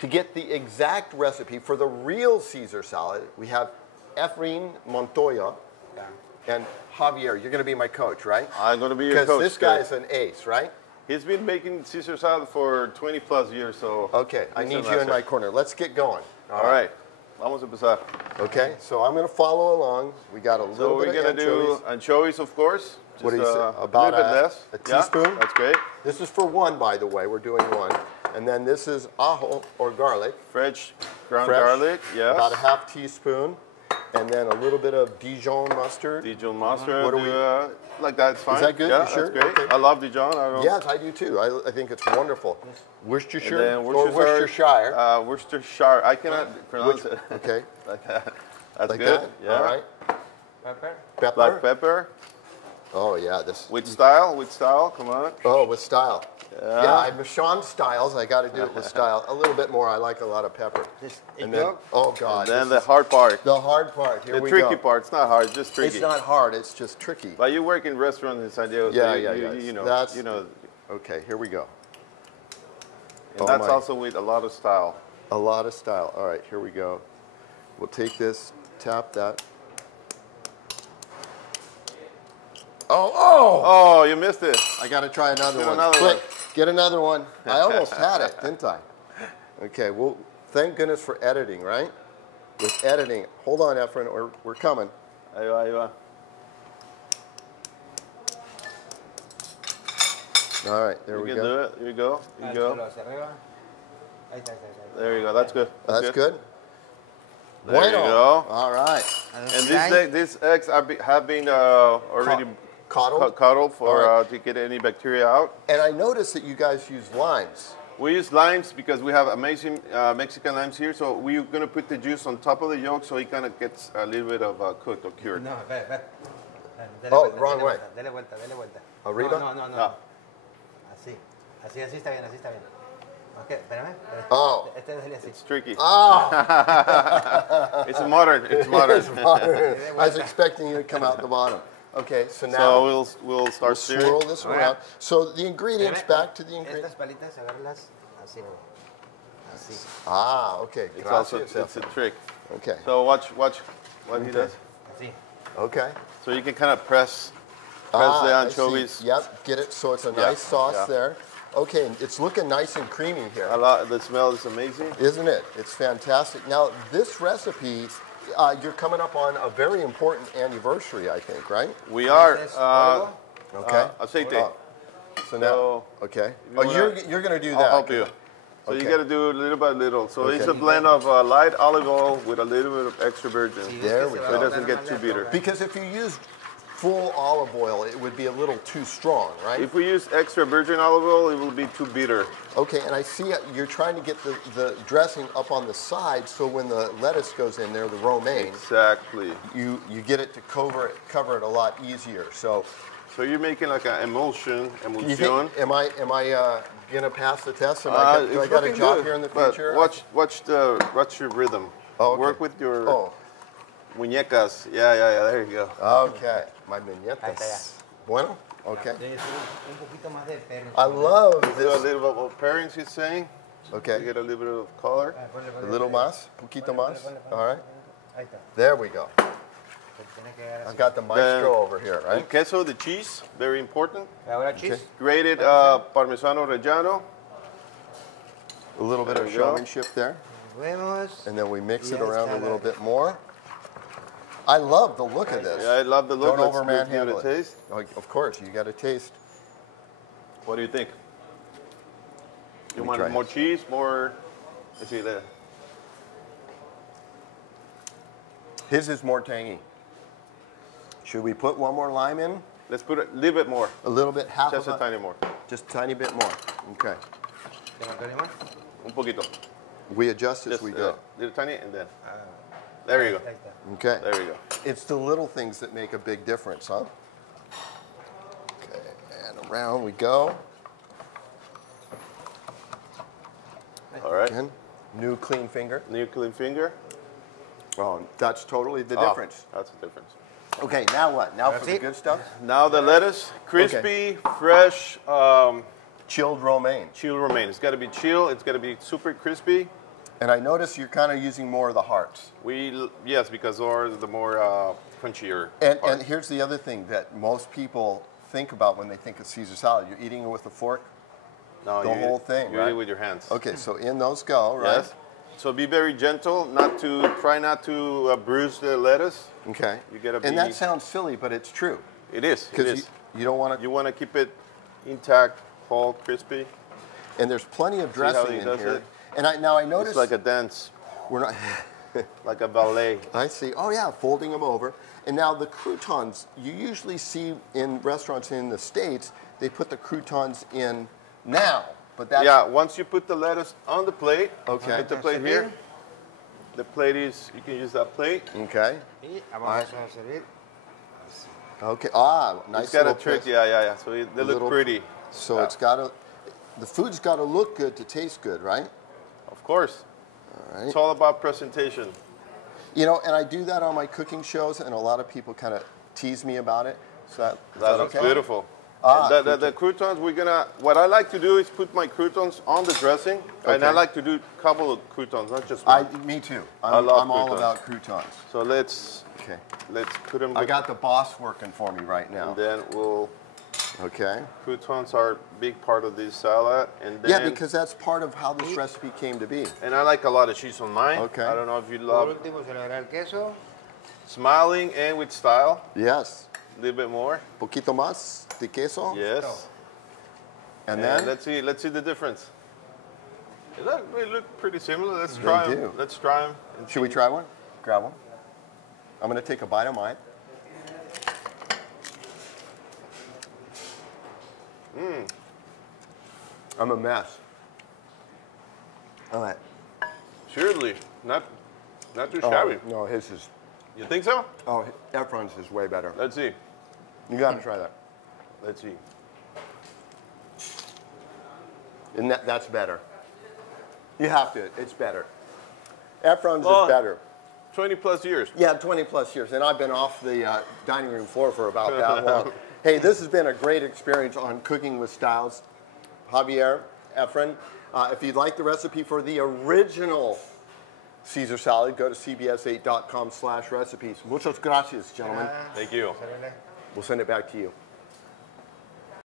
To get the exact recipe for the real Caesar salad, we have Enrique Montoya and Javier. You're going to be my coach, right? I'm going to be your coach. Because this guy's an ace, right? He's been making Caesar salad for 20 plus years, so... Okay, I need you in my corner. Let's get going. All right. Vamos a empezar. Okay, so I'm going to follow along. We got a little bit of anchovies. So we're going to do anchovies, of course. Just what do you say? About a little bit less. A teaspoon? Yeah, that's great. This is for one, by the way. We're doing one. And then this is ajo, or garlic. Fresh ground garlic, yes. About a half teaspoon. And then a little bit of Dijon mustard. Dijon mustard. What do we... like that, it's fine. Is that good? Yeah, you sure? that's great. Okay. I love Dijon. Yes, I do too. I think it's wonderful. Worcestershire or Worcestershire? Worcestershire. I cannot pronounce it. Okay. Like that. That's like good. That? Yeah. All right. Pepper. Pepper. Black pepper. Oh yeah, this. With style. Come on. Oh, with style. Yeah, I'm Sean Styles. I got to do it with style. A little bit more. I like a lot of pepper. And then, oh God. And then the hard part. The hard part. Here we go. The go. tricky part. It's not hard. It's just tricky. It's not hard. It's just tricky. But you work in restaurants in San Diego. Yeah, so you know. You know. Okay, here we go. And that's also with a lot of style. A lot of style. All right, here we go. We'll take this, tap that. Oh, you missed it. I got to try another one. Quick, get another one. I almost had it, didn't I? Okay, well, thank goodness for editing, right? With editing. Hold on, Efren, we're coming. Ahí va, ahí va. All right, there we go. You can do it. Here you go. Here you go. There you go. That's good. That's good? There you go. All right. And these eggs have been already coddled for to get any bacteria out. And I noticed that you guys use limes. We use limes because we have amazing Mexican limes here. So we're going to put the juice on top of the yolk so it kind of gets a little bit of cooked or cured. No, wrong way. Dele vuelta. Arriba? No. Así está bien, Okay, espérame. Oh. It's tricky. Oh. It's modern. It's modern. I was expecting you to come out the bottom. Okay, so now we'll start swirl this around. So the ingredients, back to the ingredients. Estas palitas, agárralas así. Ah, okay. It's a trick. Okay. So watch what he does. Así. Okay. So you can kind of press the anchovies. Yep, get it so it's a nice sauce there. Okay, it's looking nice and creamy here. The smell is amazing. Isn't it? It's fantastic. Now, this recipe, you're coming up on a very important anniversary, I think, right? We are. Okay. Aceite. So now, okay. You're going to do that. I'll help you. So you got to do little by little. So it's a blend of light olive oil with a little bit of extra virgin. There we go. So it doesn't get too bitter. Because if you use full olive oil, it would be a little too strong, right? If we use extra virgin olive oil, it will be too bitter. Okay, and I see you're trying to get the dressing up on the side, so when the lettuce goes in there, the romaine, exactly, you get it to cover it a lot easier. So you're making like an emulsion. You think, am I gonna pass the test? Do I got a job here in the future? But watch your rhythm. Oh, okay. Work with your muñecas. Yeah. There you go. Okay, my muñecas. Bueno. Okay. I I love this. A little bit of pairings, he's saying. Okay. To get a little bit of color. A little más, poquito más. All right. There we go. I've got the maestro over here, right? Queso, the cheese, very important. Cheese. Grated Parmesano Reggiano. A little bit of showmanship there. And then we mix it around a little bit more. I love the look of this. Yeah, I love the look. Don't overmanhandle it. Taste. Of course, you got to taste. What do you think? You want more cheese, more? Let's see there. His is more tangy. Should we put one more lime in? Let's put a little bit more. A little bit, half Just of a tiny more. Just a tiny bit more. Okay. Un poquito. We adjust as we go. Little tiny, and then. There you go. Okay. There you go. It's the little things that make a big difference, huh? Okay, and around we go. All right. Again, new clean finger. New clean finger. Oh, that's totally the difference. That's the difference. Okay, now what? Now for the good stuff? Now the lettuce, crispy, fresh. Chilled romaine. Chilled romaine. It's got to be chilled. It's got to be super crispy. And I notice you're kind of using more of the hearts. Yes, because those are the more crunchier And parts. here's the other thing that most people think about when they think of Caesar salad. You're eating it with a fork, No, the whole thing, you right? eat it with your hands. Okay, so in those go, right? Yes. So be very gentle, try not to bruise the lettuce. Okay. You gotta and be- that sounds silly, but it's true. It is. It Because is. you don't want to. You want to keep it intact, whole, crispy. And there's plenty of how dressing he in does here. it? And now I noticed It's like a dance, we're not. like a ballet. I see. Oh yeah, folding them over. And now the croutons, you usually see in restaurants in the States, they put the croutons in now. But that's Yeah, once you put the lettuce on the plate, Okay. put the plate here. The plate is, you can use that plate. okay. Y vamos a servir. Okay. Ah, nice. It's got a little trick, twist. yeah. So they look Little- pretty. So Yeah. it's got to, the food's got to look good to taste good, right? Of course. All right. It's all about presentation. You know, and I do that on my cooking shows, and a lot of people kind of tease me about it. So is That looks okay? beautiful. Ah, And the croutons, what I like to do is put my croutons on the dressing, and I Okay. like to do a couple of croutons, not just one. Me too. I I'm love all croutons. about croutons. So let's Okay. put them. I got the boss working for me right now. And then Okay. croutons are a big part of this salad, and then Yeah, because that's part of how this recipe came to be. and I like a lot of cheese on mine. Okay. I don't know if you Por love último se le agrega el queso. smiling and with style. Yes. A little bit more. Poquito más de queso. Yes. And And then? let's see the difference. They look pretty similar. Let's try do. them. Let's try them. Should we try one? Grab one. I'm going to take a bite of mine. I'm a mess. All right. Surely, not too shabby. No, his is. You think so? Oh, Efron's is way better. Let's see. You got to try that. Let's see. And that's better. You have to. It's better. Efron's Well, is better. 20 plus years. Yeah, 20 plus years. And I've been off the dining room floor for about that long. Hey, this has been a great experience on Cooking with Styles. Javier, Efren, if you'd like the recipe for the original Caesar salad, go to cbs8.com/recipes. Muchas gracias, gentlemen. Thank you. Servirle. We'll send it back to you.